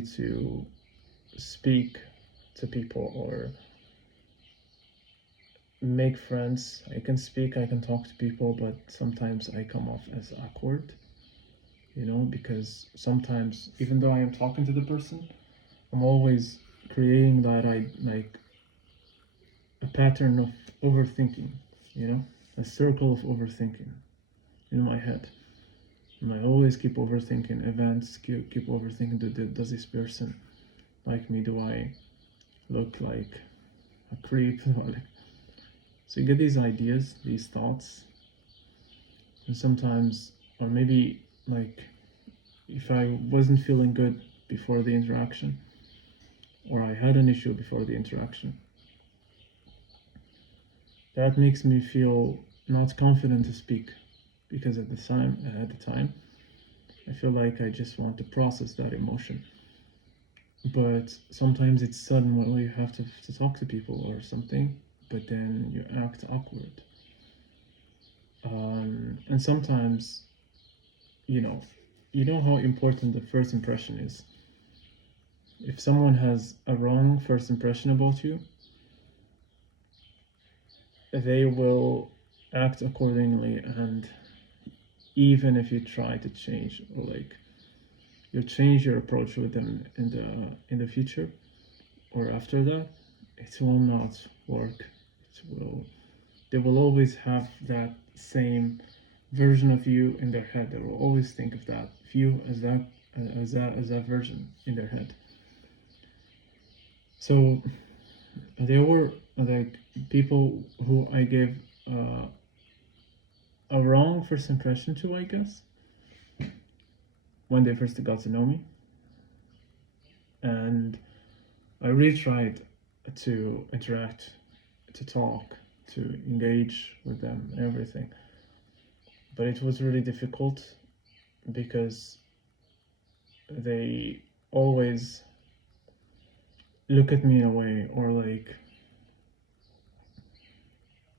to speak to people or make friends. I can speak, I can talk to people, but sometimes I come off as awkward, because sometimes, even though I am talking to the person, I'm always creating that a pattern of overthinking, a circle of overthinking in my head. And I always keep overthinking events, keep overthinking, does this person like me? Do I look like a creep? So you get these ideas, these thoughts, and sometimes, or maybe like if I wasn't feeling good before the interaction, or I had an issue before the interaction, that makes me feel not confident to speak, because at the time, I feel like I just want to process that emotion. But sometimes it's sudden when you have to talk to people or something, but then you act awkward. And sometimes, you know how important the first impression is. If someone has a wrong first impression about you, they will act accordingly, and even if you try to change, or like you change your approach with them in the future or after that, it will not work. They will always have that same version of you in their head. They will always think of that view as that version in their head. So there were like people who I gave a wrong first impression to, I guess, when they first got to know me, and I really tried to interact, to talk, to engage with them, everything. But it was really difficult because they always look at me in a way, or like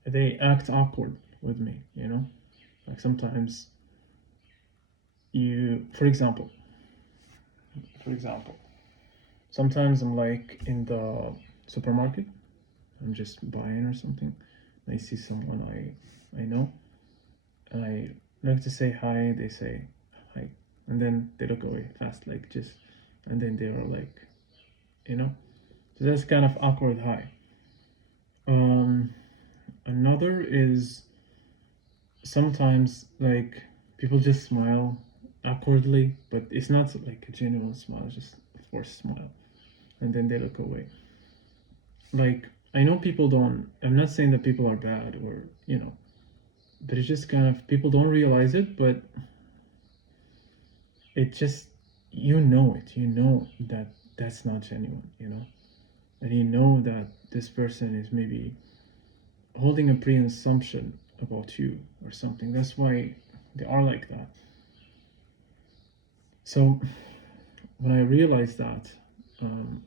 they act awkward with me, Like sometimes for example, sometimes I'm like in the supermarket, I'm just buying or something, and I see someone I know, and I like to say hi, they say hi, and then they look away fast, like just, and then they are like, so that's kind of awkward hi. Another is sometimes like people just smile awkwardly, but it's not like a genuine smile, it's just a forced smile, and then they look away. Like, I know people don't, I'm not saying that people are bad, or but it's just kind of, people don't realize it, but it just, you know that that's not genuine, and that this person is maybe holding a pre-assumption about you or something. That's why they are like that. So when I realized that,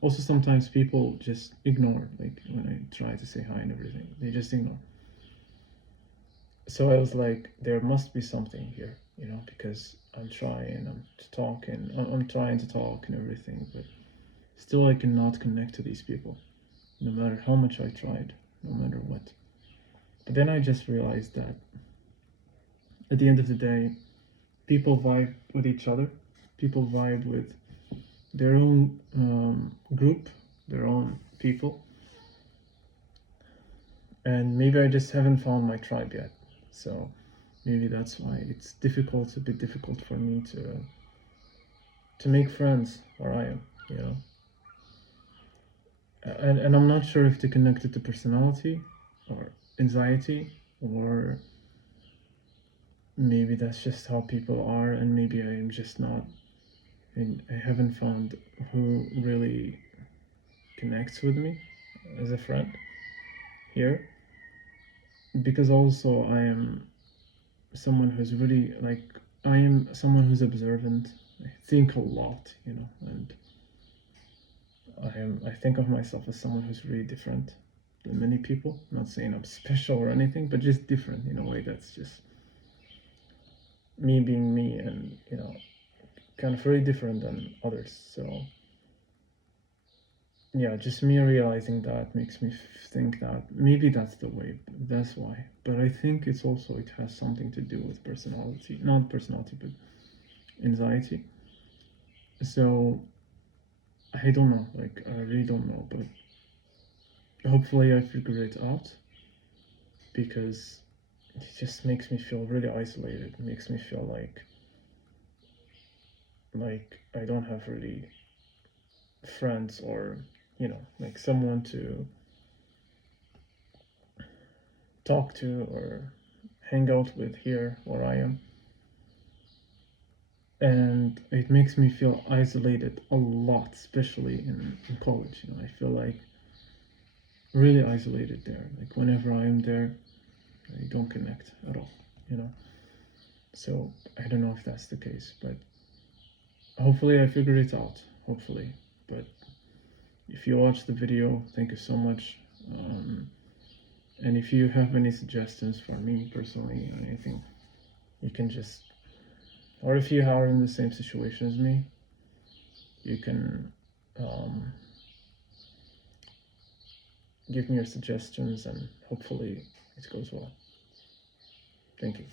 also sometimes people just ignore, like when I try to say hi and everything, they just ignore. So I was like, there must be something here, because I'm trying to talk and everything, but still I cannot connect to these people, no matter how much I tried, no matter what. But then I just realized that at the end of the day, people vibe with each other, people vibe with their own group, their own people, and maybe I just haven't found my tribe yet. So maybe that's why it's a bit difficult for me to make friends where I am, And I'm not sure if to connect it to personality or anxiety, or maybe that's just how people are, and maybe I am just not, and I haven't found who really connects with me as a friend here. Because also I am someone who's really like, I am someone who's observant. I think a lot, and I think of myself as someone who's really different than many people. I'm not saying I'm special or anything, but just different in a way that's just me being me, and kind of very different than others. So yeah, just me realizing that makes me think that maybe that's the way, that's why. But I think it's also, it has something to do with personality, not personality, but anxiety. So I don't know, like I really don't know, but hopefully I figure it out, because it just makes me feel really isolated. It makes me feel like I don't have really friends, or like someone to talk to or hang out with here where I am. And it makes me feel isolated a lot, especially in college. I feel like really isolated there. Like whenever I'm there, I don't connect at all, you know. So I don't know if that's the case, but hopefully I figure it out. Hopefully. But if you watch the video, thank you so much. And if you have any suggestions for me personally, or anything, you can just, or if you are in the same situation as me, you can give me your suggestions, and hopefully it goes well. Thank you.